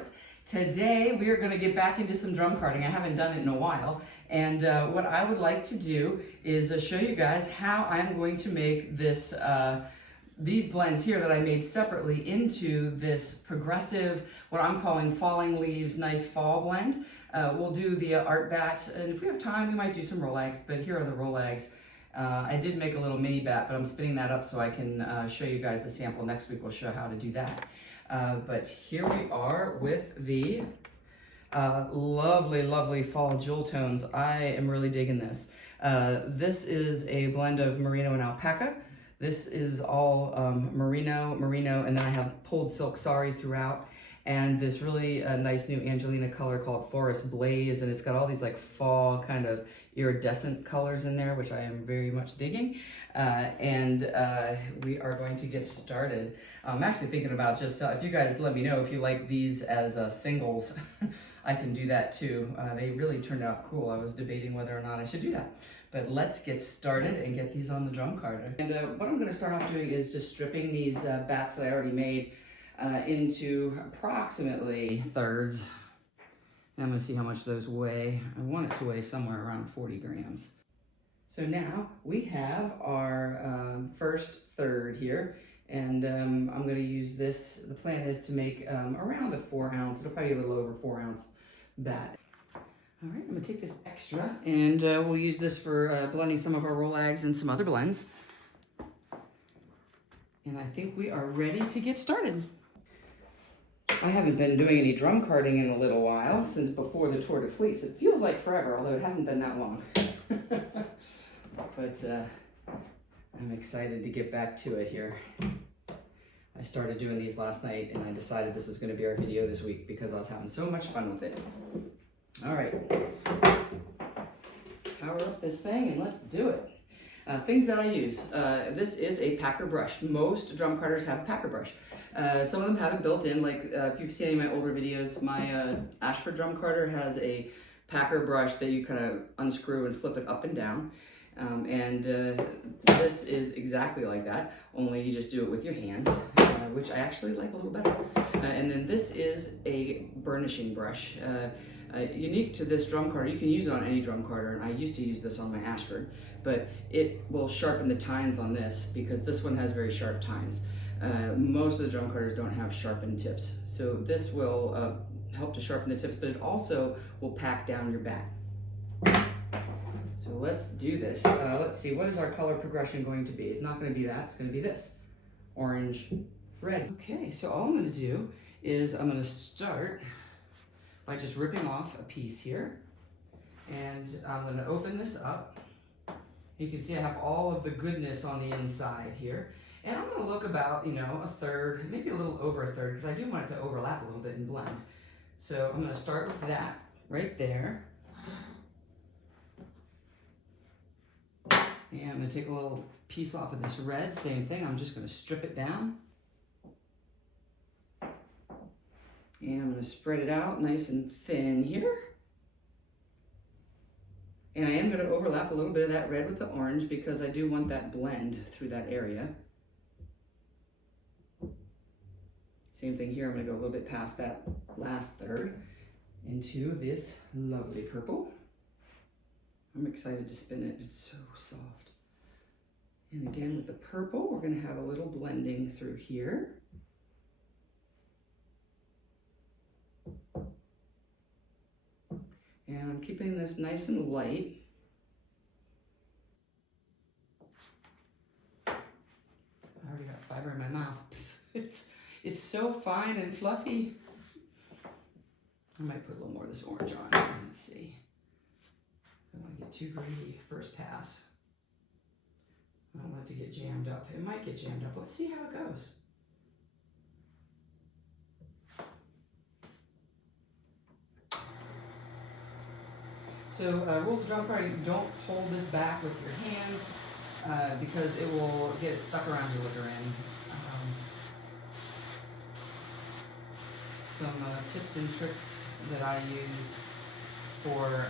favorites. Today we are going to get back into some drum carding. I haven't done it in a while, and what I would like to do is show you guys how I'm going to make this these blends here that I made separately into this progressive, what I'm calling falling leaves, nice fall blend. We'll do the art Batt, and if we have time we might do some Rolags, but here are the Rolags. I did make a little mini Batt, but I'm spinning that up so I can show you guys the sample. Next week we'll show how to do that. But here we are with the lovely, lovely fall jewel tones. I am really digging this. This is a blend of merino and alpaca. This is all merino, and then I have pulled silk sari throughout, and this really nice new Angelina color called Forest Blaze, and it's got all these like fall kind of iridescent colors in there, which I am very much digging. We are going to get started. I'm actually thinking about just, if you guys let me know if you like these as singles, I can do that too. They really turned out cool. I was debating whether or not I should do that. But let's get started and get these on the drum carder. And what I'm gonna start off doing is just stripping these bats that I already made into approximately thirds. And I'm gonna see how much those weigh. I want it to weigh somewhere around 40 grams. So now we have our first third here, and I'm gonna use this. The plan is to make around a 4 ounce, it'll probably be a little over 4 ounce bat. All right, I'm gonna take this extra, and we'll use this for blending some of our Rolags and some other blends. And I think we are ready to get started. I haven't been doing any drum carding in a little while, since before the Tour de Fleece. It feels like forever, although it hasn't been that long. But I'm excited to get back to it here. I started doing these last night, and I decided this was gonna be our video this week because I was having so much fun with it. All right, power up this thing and let's do it. Things that I use. This is a packer brush. Most drum carders have a packer brush. Some of them have it built in, like if you've seen any of my older videos, my Ashford drum carder has a packer brush that you kind of unscrew and flip it up and down. This is exactly like that, only you just do it with your hands, which I actually like a little better. And then this is a burnishing brush. Unique to this drum carder, you can use it on any drum carder, and I used to use this on my Ashford, but it will sharpen the tines on this because this one has very sharp tines. Most of the drum carders don't have sharpened tips, so this will help to sharpen the tips, but it also will pack down your bat. So let's do this. Let's see, what is our color progression going to be? It's not going to be that, it's going to be this. Orange, red. Okay, so all I'm going to do is I'm going to start by just ripping off a piece here, and I'm going to open this up. You can see I have all of the goodness on the inside here, and I'm going to look about, you know, a third, maybe a little over a third, because I do want it to overlap a little bit and blend. So I'm going to start with that right there, and I'm going to take a little piece off of this red. Same thing, I'm just going to strip it down. And I'm going to spread it out nice and thin here. And I am going to overlap a little bit of that red with the orange because I do want that blend through that area. Same thing here, I'm going to go a little bit past that last third into this lovely purple. I'm excited to spin it, it's so soft. And again with the purple, we're going to have a little blending through here. And I'm keeping this nice and light. I already got fiber in my mouth. It's so fine and fluffy. I might put a little more of this orange on. Let's see. I don't want to get too greedy first pass. I don't want it to get jammed up. It might get jammed up. Let's see how it goes. So rules of drum carding, don't hold this back with your hand because it will get stuck around your liquor end. Some tips and tricks that I use for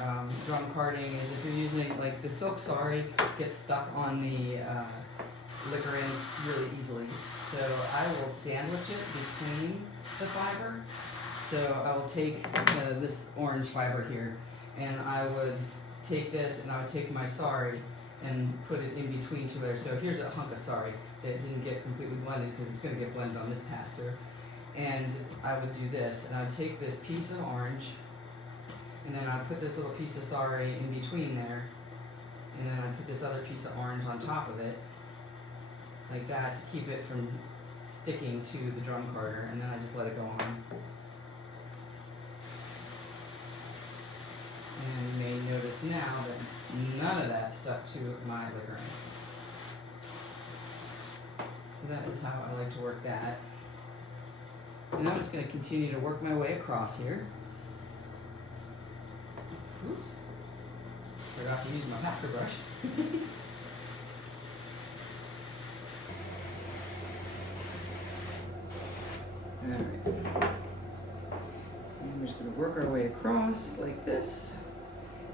drum carding is if you're using, like the silk sari gets stuck on the liquor end really easily. So I will sandwich it between the fiber So I will take this orange fiber here, and I would take this and I would take my sari and put it in between two layers. So here's a hunk of sari that didn't get completely blended because it's going to get blended on this pass-through. And I would do this, and I would take this piece of orange, and then I'd put this little piece of sari in between there, and then I'd put this other piece of orange on top of it, like that, to keep it from sticking to the drum carder, and then I just let it go on. And you may notice now that none of that stuck to my liquor. So that is how I like to work that. And I'm just going to continue to work my way across here. Oops. Forgot to use my packer brush. Alright. And we're just going to work our way across like this.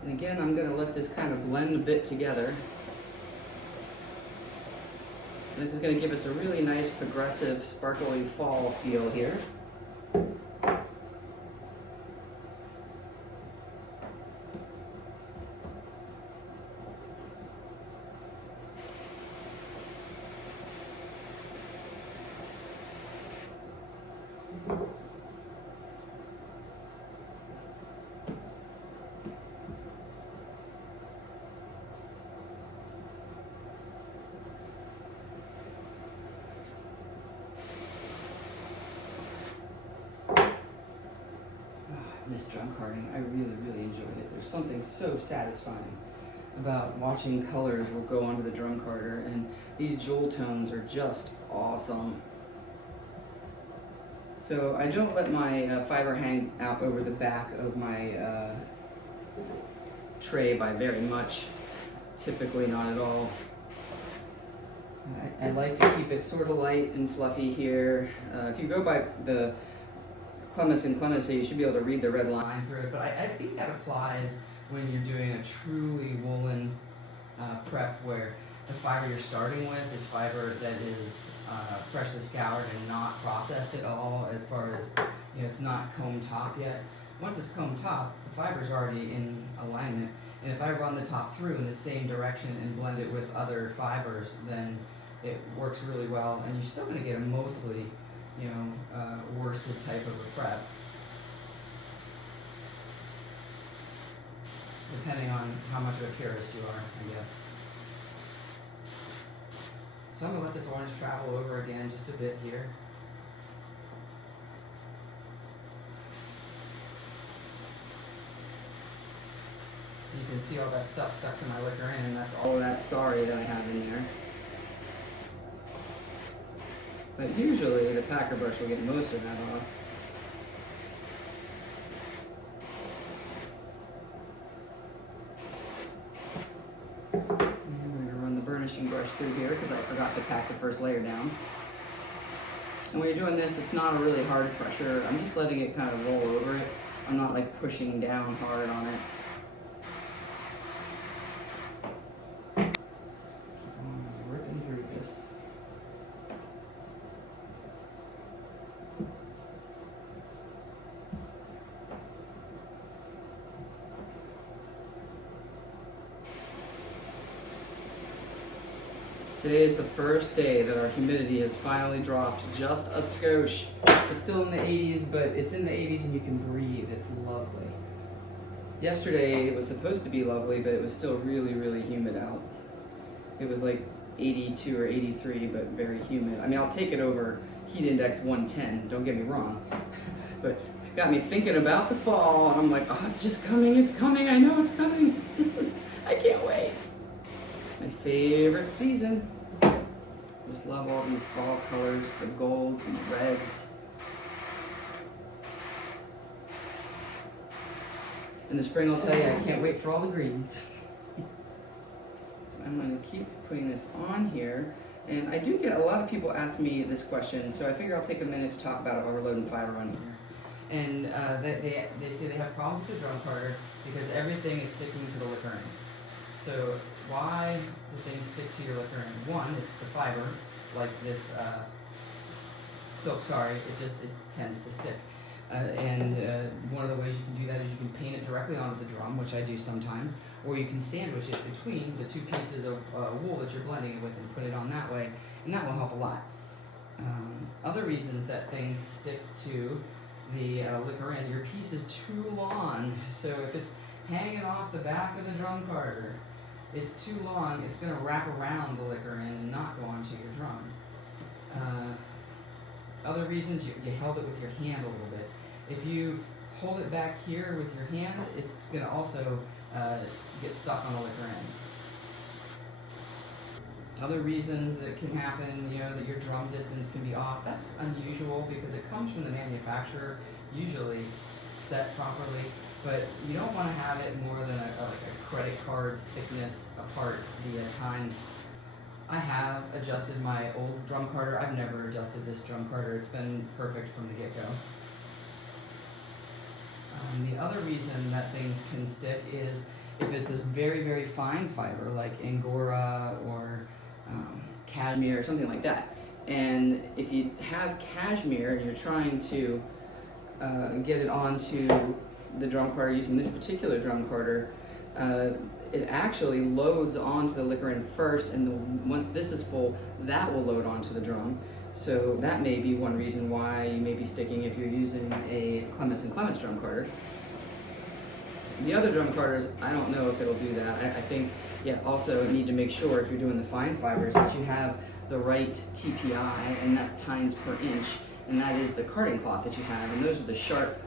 And again, I'm going to let this kind of blend a bit together. This is going to give us a really nice, progressive, sparkly fall feel here. This drum carding, I really enjoyed it. There's something so satisfying about watching colors will go onto the drum carder, and these jewel tones are just awesome. So I don't let my fiber hang out over the back of my tray by very much, typically not at all. I like to keep it sort of light and fluffy here. If you go by the Clemes and Clemency, you should be able to read the red line through it, but I think that applies when you're doing a truly woolen prep where the fiber you're starting with is fiber that is freshly scoured and not processed at all, as far as, you know, it's not comb top yet. Once it's comb top, the fiber's already in alignment, and if I run the top through in the same direction and blend it with other fibers, then it works really well, and you're still going to get a mostly, you know, worsted type of a prep, depending on how much of a purist you are, I guess. So I'm going to let this orange travel over again just a bit here. You can see all that stuff stuck to my liquor in, and that's all that sari that I have in there. But usually the packer brush will get most of that off. And we're going to run the burnishing brush through here because I forgot to pack the first layer down. And when you're doing this, it's not a really hard pressure. I'm just letting it kind of roll over it. I'm not like pushing down hard on it. Ripping through this. Today is the first day that our humidity has finally dropped just a skosh. It's still in the 80s, but it's in the 80s and you can breathe. It's lovely. Yesterday it was supposed to be lovely, but it was still really humid out. It was like 82 or 83, but very humid. I mean, I'll take it over heat index 110, don't get me wrong. But it got me thinking about the fall, and I'm like, oh, it's just coming, it's coming, I know it's coming. I can't wait. My favorite season. Just love all these fall colors, the golds and the reds. In the spring, I'll tell you, I can't wait for all the greens. I'm going to keep putting this on here. And I do get a lot of people ask me this question, so I figure I'll take a minute to talk about overloading fiber on here. And they say they have problems with the drum carder because everything is sticking to the liquor. So why do things stick to your liquor? One, it's the fiber, like this silk sari, it tends to stick. One of the ways you can do that is you can paint it directly onto the drum, which I do sometimes, or you can sandwich it between the two pieces of wool that you're blending it with and put it on that way, and that will help a lot. Other reasons that things stick to the liquor end, your piece is too long. So if it's hanging off the back of the drum carder, it's too long, it's going to wrap around the liquor end and not go onto your drum. Other reasons, you held it with your hand a little bit. If you hold it back here with your hand, it's going to also get stuck on the liquor end. Other reasons that can happen, that your drum distance can be off. That's unusual because it comes from the manufacturer, usually set properly, but you don't want to have it more than like a credit card's thickness apart via tines. I have adjusted my old drum carder. I've never adjusted this drum carder. It's been perfect from the get-go. The other reason that things can stick is if it's this very, very fine fiber like Angora or cashmere or something like that. And if you have cashmere and you're trying to get it onto the drum carder using this particular drum carder, it actually loads onto the liquor end first, and once this is full, that will load onto the drum. So that may be one reason why you may be sticking if you're using a Clemes and Clements drum carder. The other drum carders, I don't know if it'll do that. I think, also need to make sure if you're doing the fine fibers that you have the right TPI, and that's tines per inch, and that is the carding cloth that you have, and those are the sharp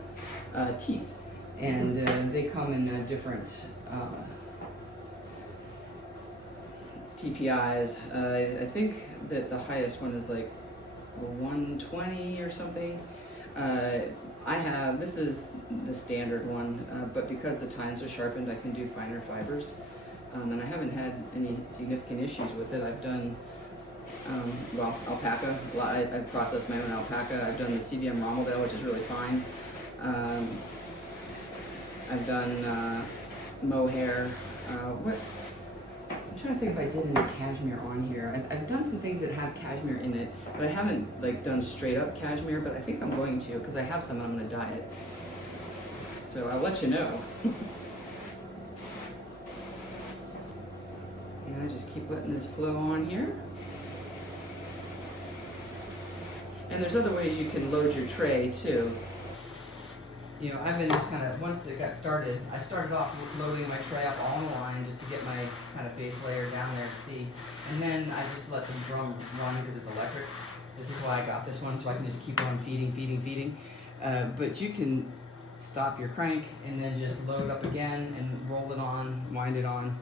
teeth, and they come in different TPIs. I think that the highest one is like 120 or something. This is the standard one, but because the tines are sharpened, I can do finer fibers. And I haven't had any significant issues with it. I've done, alpaca. I processed my own alpaca. I've done the CBM Rommel, which is really fine. I've done mohair. I'm trying to think if I did any cashmere on here. I've done some things that have cashmere in it, but I haven't done straight up cashmere, but I think I'm going to because I have some and I'm going to dye it. So I'll let you know. And I just keep letting this flow on here. And there's other ways you can load your tray too. I've been just once it got started, I started off loading my tray up all in a line just to get my base layer down there to see. And then I just let the drum run because it's electric. This is why I got this one, so I can just keep on feeding. But you can stop your crank and then just load up again and roll it on, wind it on.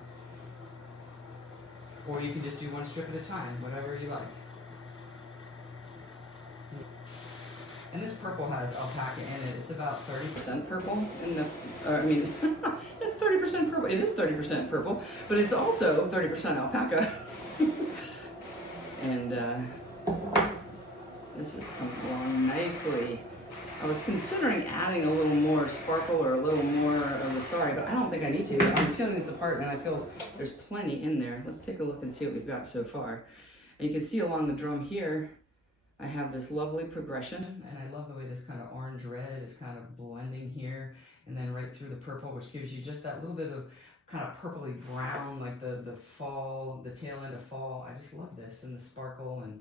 Or you can just do one strip at a time, whatever you like. And this purple has alpaca in it. It's about 30% purple it's 30% purple. It is 30% purple, but it's also 30% alpaca. And this is coming along nicely. I was considering adding a little more sparkle or a little more of the sorry, but I don't think I need to. I'm peeling this apart and I feel there's plenty in there. Let's take a look and see what we've got so far. And you can see along the drum here, I have this lovely progression, and I love the way this orange-red is blending here, and then right through the purple, which gives you just that little bit of purpley brown, like the fall, the tail end of fall. I just love this, and the sparkle, and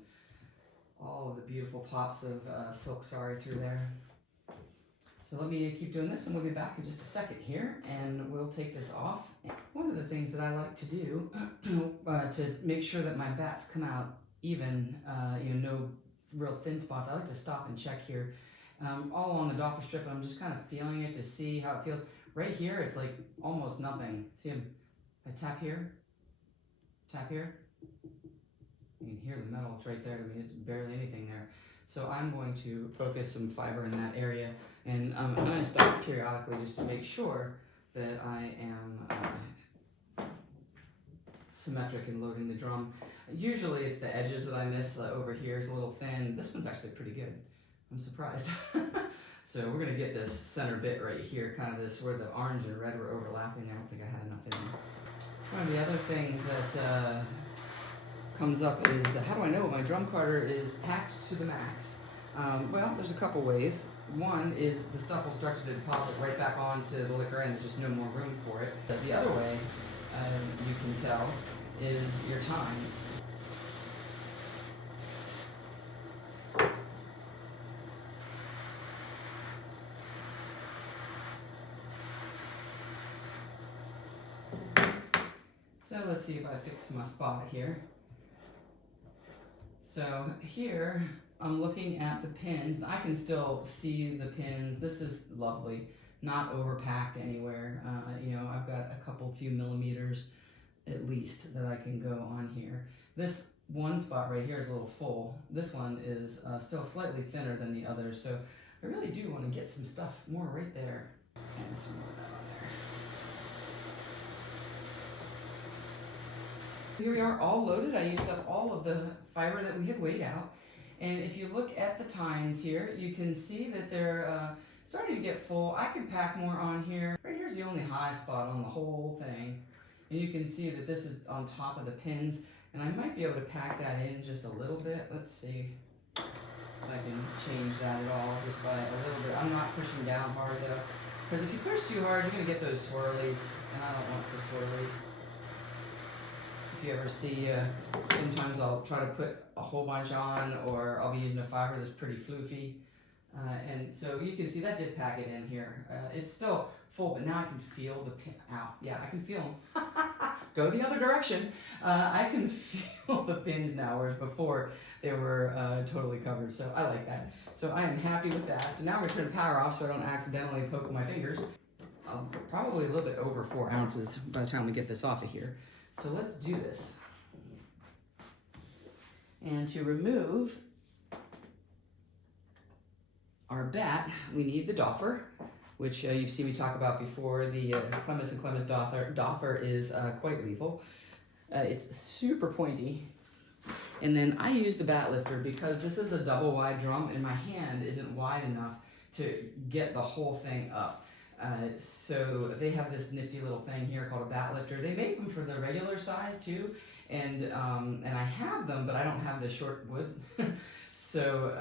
all of the beautiful pops of silk sari through there. So let me keep doing this, and we'll be back in just a second here, and we'll take this off. One of the things that I like to do to make sure that my bats come out even, no real thin spots, I like to stop and check here all along the doffer strip, and I'm just feeling it to see how it feels. Right here, it's like almost nothing. See, I tap here, you can hear the metal, it's right there. It's barely anything there. So I'm going to focus some fiber in that area, and I'm going to stop periodically just to make sure that I am symmetric in loading the drum. Usually it's the edges that I miss. Over here is a little thin. This one's actually pretty good. I'm surprised. So we're going to get this center bit right here, this where the orange and red were overlapping. I don't think I had enough in there. One of the other things that comes up is how do I know my drum carder is packed to the max? Well, there's a couple ways. One is the stuff will start to deposit right back onto the liquor and there's just no more room for it. But the other way you can tell is your tines. So let's see if I fix my spot here. So here I'm looking at the pins. I can still see the pins. This is lovely, not overpacked anywhere. You know, I've got a few millimeters at least that I can go on here. This one spot right here is a little full. This one is still slightly thinner than the others, so I really do want to get some stuff more right there. And some more of that on there. Here we are, all loaded. I used up all of the fiber that we had weighed out. And if you look at the tines here, you can see that they're starting to get full. I could pack more on here. Right here's the only high spot on the whole thing. And you can see that this is on top of the pins. And I might be able to pack that in just a little bit. Let's see if I can change that at all, just by a little bit. I'm not pushing down hard though, because if you push too hard, you're gonna get those swirlies, and I don't want the swirlies. If you ever see, sometimes I'll try to put a whole bunch on, or I'll be using a fiber that's pretty floofy. And so you can see that did pack it in here. It's still full, but now I can feel the pin out. Yeah, I can feel them. Go the other direction. I can feel the pins now, whereas before they were totally covered. So I like that. So I am happy with that. So now I'm going to turn the power off so I don't accidentally poke my fingers. Probably a little bit over 4 ounces by the time we get this off of here. So let's do this. And to remove our Batt, we need the doffer, which you've seen me talk about before. The Clemes and Clemes doffer is quite lethal. It's super pointy. And then I use the Batt lifter because this is a double wide drum and my hand isn't wide enough to get the whole thing up. So they have this nifty little thing here called a Batt lifter. They make them for the regular size too, and I have them, but I don't have the short wood. So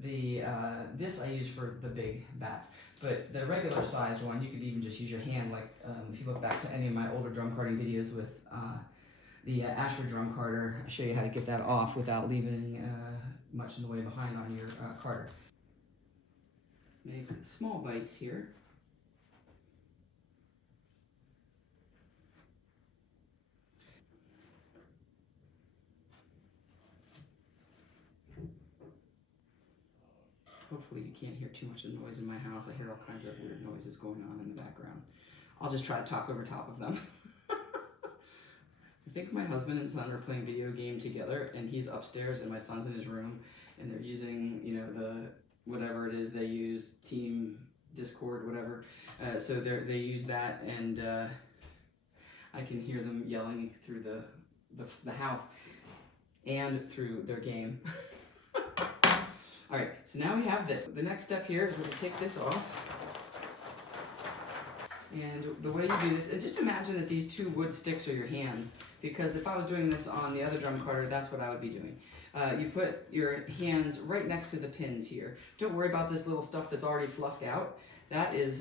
this I use for the big bats, but the regular size one you could even just use your hand. Like if you look back to any of my older drum carting videos with the Ashford drum carter, I'll show you how to get that off without leaving much in the way behind on your carter. Make small bites here. Hopefully you can't hear too much of noise in my house. I hear all kinds of weird noises going on in the background. I'll just try to talk over top of them. I think my husband and son are playing video game together, and he's upstairs and my son's in his room, and they're using, you know, the whatever it is they use, Team Discord, whatever. So they use that, and I can hear them yelling through the house and through their game. All right, so now we have this. The next step here is we're gonna take this off. And the way you do this, and just imagine that these 2 wood sticks are your hands, because if I was doing this on the other drum carter, that's what I would be doing. You put your hands right next to the pins here. Don't worry about this little stuff that's already fluffed out. That is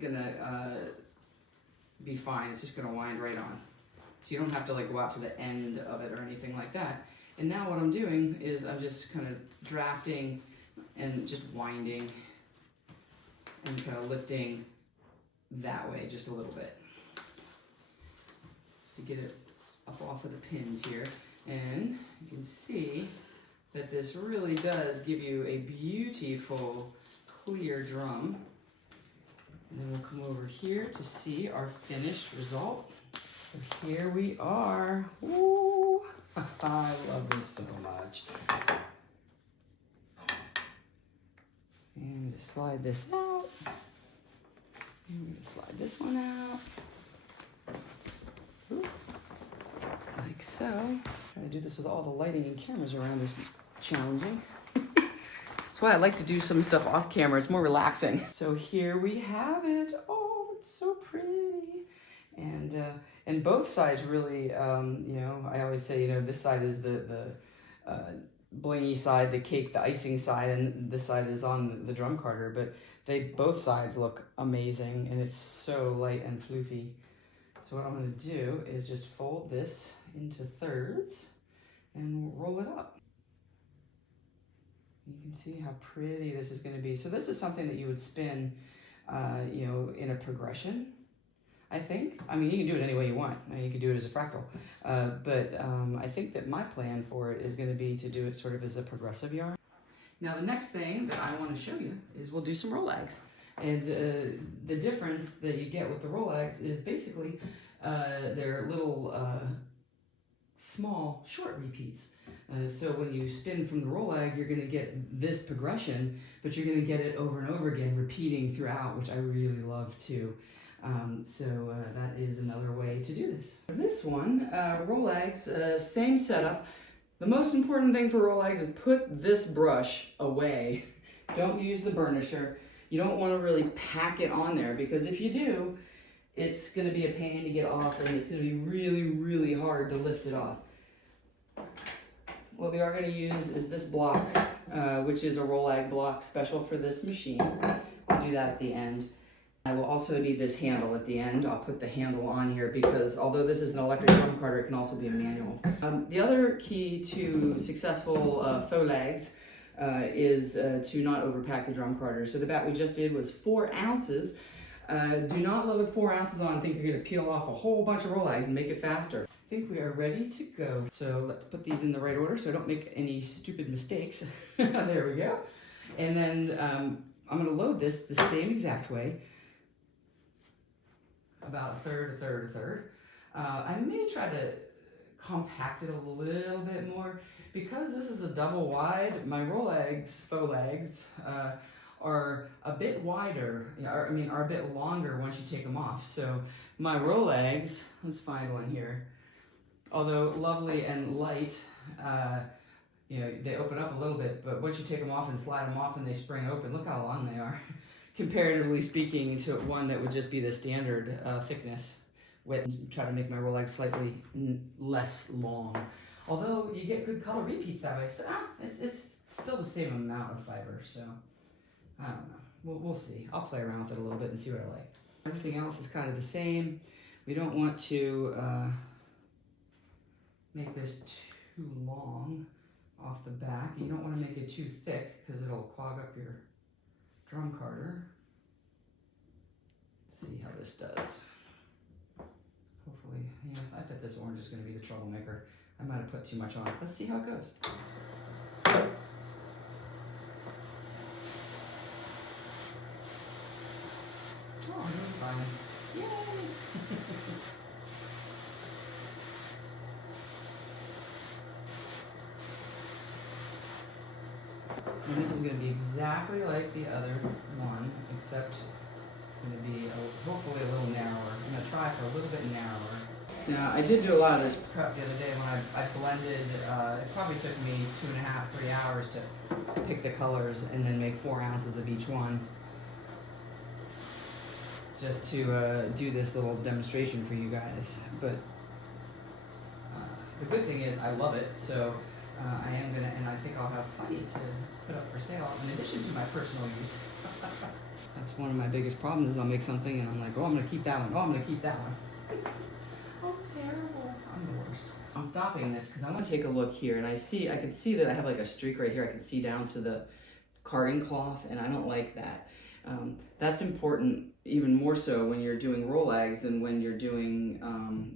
gonna be fine. It's just gonna wind right on. So you don't have to like go out to the end of it or anything like that. And now what I'm doing is I'm just kind of drafting and just winding and kind of lifting that way just a little bit. So get it up off of the pins here. And you can see that this really does give you a beautiful clear drum. And then we'll come over here to see our finished result. So here we are. Woo! I love this so much. And just slide this out. And we're going to slide this one out. Ooh. Like so. Trying to do this with all the lighting and cameras around is challenging. That's why I like to do some stuff off camera. It's more relaxing. So here we have it. Oh, it's so pretty. And both sides really, you know, I always say, you know, this side is the blingy side, the cake, the icing side, and this side is on the drum carder, but both sides look amazing, and it's so light and floofy. So what I'm going to do is just fold this into thirds and roll it up. You can see how pretty this is going to be. So this is something that you would spin, you know, in a progression, I think. I mean, you can do it any way you want. You can do it as a fractal. But I think that my plan for it is going to be to do it sort of as a progressive yarn. Now the next thing that I want to show you is we'll do some Rolags. And the difference that you get with the Rolags is basically they're little small, short repeats. So when you spin from the Rolag, you're going to get this progression, but you're going to get it over and over again, repeating throughout, which I really love too. So that is another way to do this. For this one, Rolags, same setup. The most important thing for Rolags is put this brush away. Don't use the burnisher. You don't want to really pack it on there, because if you do, it's going to be a pain to get off, and it's going to be really, really hard to lift it off. What we are going to use is this block, which is a Rolag block special for this machine. We'll do that at the end. I will also need this handle at the end. I'll put the handle on here because although this is an electric drum carder, it can also be a manual. The other key to successful fauxlags is to not overpack a drum carder. So the bat we just did was 4 ounces. Do not load 4 ounces on and think you're going to peel off a whole bunch of Rolags and make it faster. I think we are ready to go. So let's put these in the right order so I don't make any stupid mistakes. There we go. And then I'm going to load this the same exact way. About a third, a third, a third. I may try to compact it a little bit more. Because this is a double wide, my Rolags, fauxlags, are a bit wider, are a bit longer once you take them off. So my Rolags, let's find one here. Although lovely and light, you know, they open up a little bit, but once you take them off and slide them off and they spring open, look how long they are. Comparatively speaking to one that would just be the standard thickness. Try to make my Rolags slightly less long. Although you get good color repeats that way, so it's still the same amount of fiber, so I don't know. We'll see. I'll play around with it a little bit and see what I like. Everything else is kind of the same. We don't want to make this too long off the back. You don't want to make it too thick because it'll clog up your drum carder. Let's see how this does. Hopefully, yeah, I bet this orange is going to be the troublemaker. I might have put too much on. Let's see how it goes. Oh, I'm doing fine. Yay! And this is going to be exactly like the other one, except it's going to be hopefully a little narrower. I'm going to try for a little bit narrower. Now, I did do a lot of this prep the other day when I blended. It probably took me 2.5 to 3 hours to pick the colors and then make 4 ounces of each one. Just to do this little demonstration for you guys. But the good thing is I love it, so I am gonna, and I think I'll have plenty to put up for sale in addition to my personal use. That's one of my biggest problems is I'll make something and I'm like, oh, I'm gonna keep that one. Oh, I'm gonna keep that one. Oh, terrible. I'm the worst. I'm stopping this because I want to take a look here, and I can see that I have like a streak right here. I can see down to the carding cloth, and I don't like that. That's important even more so when you're doing Rolags than when you're doing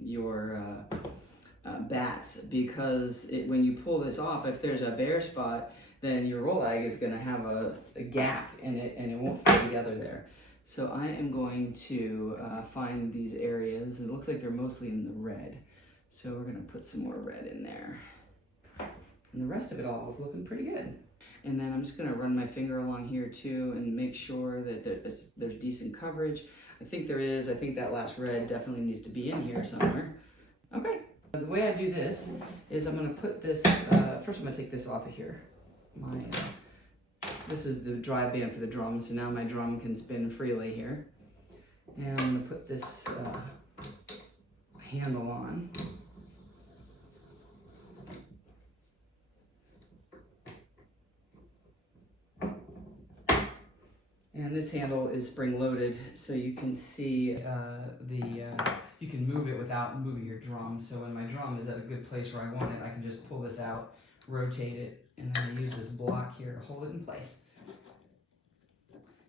your bats, because when you pull this off, if there's a bare spot, then your Rolag is going to have a gap in it and it won't stay together there. So I am going to find these areas. It looks like they're mostly in the red. So we're going to put some more red in there. And the rest of it all is looking pretty good. And then I'm just going to run my finger along here too and make sure that there's decent coverage. I think there is. I think that last red definitely needs to be in here somewhere. Okay. The way I do this is I'm going to put this, first I'm going to take this off of here. This is the drive band for the drum, so now my drum can spin freely here. And I'm going to put this handle on. And this handle is spring loaded, so you can see you can move it without moving your drum. So when my drum is at a good place where I want it, I can just pull this out, rotate it, and then I use this block here to hold it in place.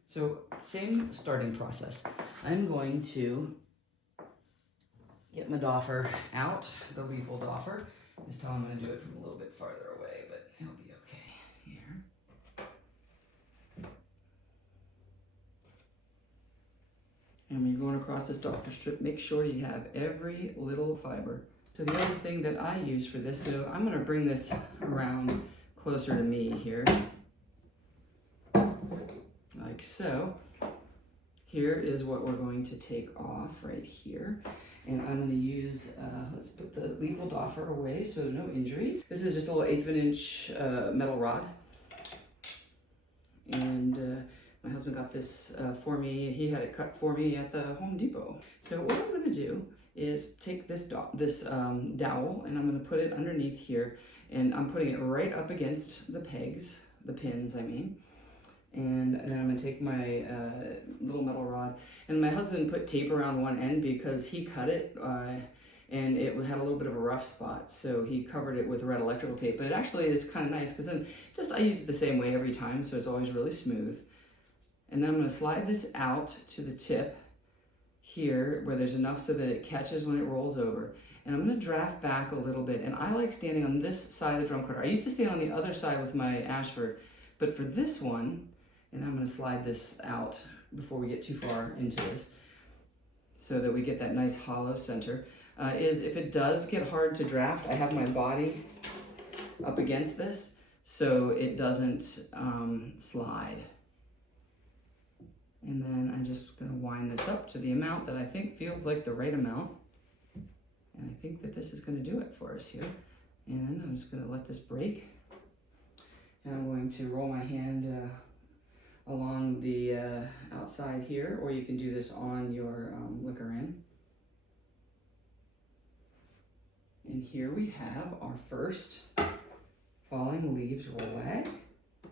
So same starting process. I'm going to get my doffer out, the lethal doffer. This time I'm going to do it from a little bit farther away, but it'll be okay here. And when you're going across this doffer strip, make sure you have every little fiber. So the other thing that I use for this, so I'm going to bring this around closer to me here, like so. Here is what we're going to take off right here. And I'm going to use, let's put the lethal doffer away so no injuries. This is just a little 1/8 inch metal rod. And my husband got this for me. He had it cut for me at the Home Depot. So what I'm going to do is take this dowel and I'm going to put it underneath here. And I'm putting it right up against the pegs, the pins I mean. And then I'm going to take my little metal rod. And my husband put tape around one end because he cut it and it had a little bit of a rough spot. So he covered it with red electrical tape. But it actually is kind of nice because then I use it the same way every time. So it's always really smooth. And then I'm going to slide this out to the tip here where there's enough so that it catches when it rolls over. And I'm going to draft back a little bit. And I like standing on this side of the drum cutter. I used to stand on the other side with my Ashford. But for this one, and I'm going to slide this out before we get too far into this so that we get that nice hollow center, is if it does get hard to draft, I have my body up against this so it doesn't slide. And then I'm just going to wind this up to the amount that I think feels like the right amount. And I think that this is going to do it for us here. And I'm just going to let this break. And I'm going to roll my hand along the outside here, or you can do this on your liquor in. And here we have our first falling leaves rollag.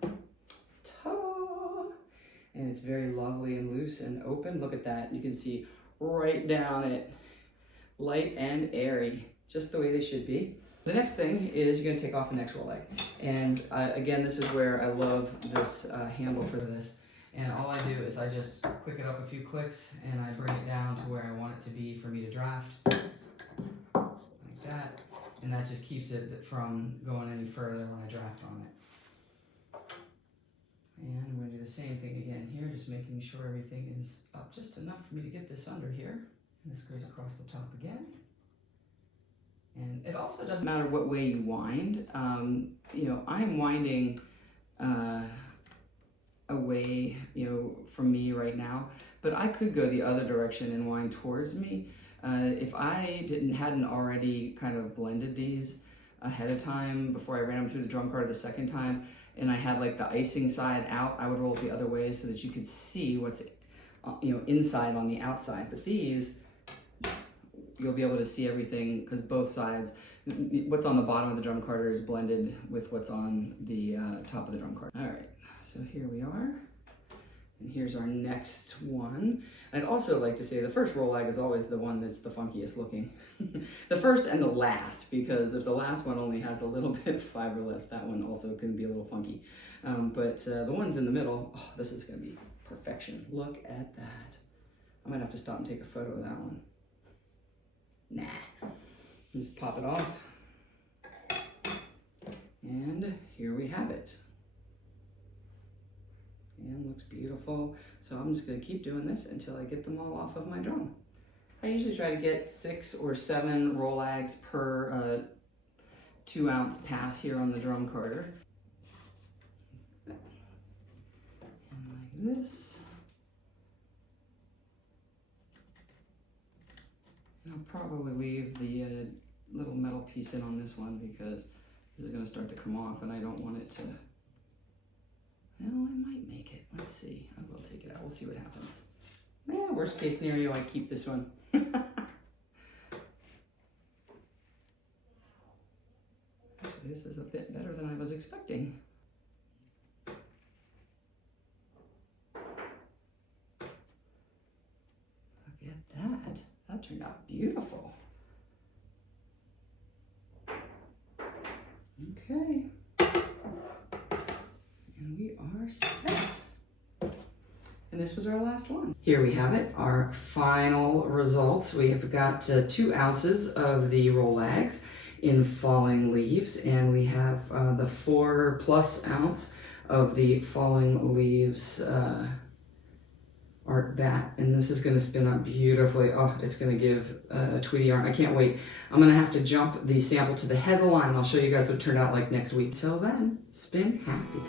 Ta-da! And it's very lovely and loose and open. Look at that. You can see right down it. Light and airy, just the way they should be. The next thing is you're going to take off the next rollag. And again, this is where I love this handle for this. And all I do is I just click it up a few clicks and I bring it down to where I want it to be for me to draft. Like that. And that just keeps it from going any further when I draft on it. And I'm going to do the same thing again here, just making sure everything is up just enough for me to get this under here. And this goes across the top again. And it also doesn't matter what way you wind. You know, I'm winding away, you know, from me right now, but I could go the other direction and wind towards me. If I hadn't already kind of blended these ahead of time before I ran them through the drum card the second time, and I had like the icing side out, I would roll it the other way so that you could see what's, you know, inside on the outside. But these, you'll be able to see everything because both sides, what's on the bottom of the drum carder is blended with what's on the top of the drum carder. All right, so here we are. And here's our next one. I'd also like to say the first rollag is always the one that's the funkiest looking. The first and the last, because if the last one only has a little bit of fiber left, that one also can be a little funky. But the ones in the middle, oh, this is gonna be perfection. Look at that. I might have to stop and take a photo of that one. Nah, just pop it off. And here we have it. And looks beautiful. So I'm just gonna keep doing this until I get them all off of my drum. I usually try to get 6 or 7 rollags per 2 ounce pass here on the drum carder. And like this. And I'll probably leave the little metal piece in on this one because this is gonna start to come off and I don't want it to. Well, I might make it. Let's see. I will take it out. We'll see what happens. Yeah, worst case scenario, I keep this one. This is a bit better than I was expecting. That turned out beautiful. Okay. And we are set. And this was our last one. Here we have it, our final results. We have got 2 ounces of the Rolags in falling leaves, and we have the 4+ ounce of the falling leaves art Batt, and this is going to spin up beautifully. Oh, it's going to give a Tweety yarn. I can't wait. I'm going to have to jump the sample to the head of the line. I'll show you guys what it turned out like next week. Till then, spin happy.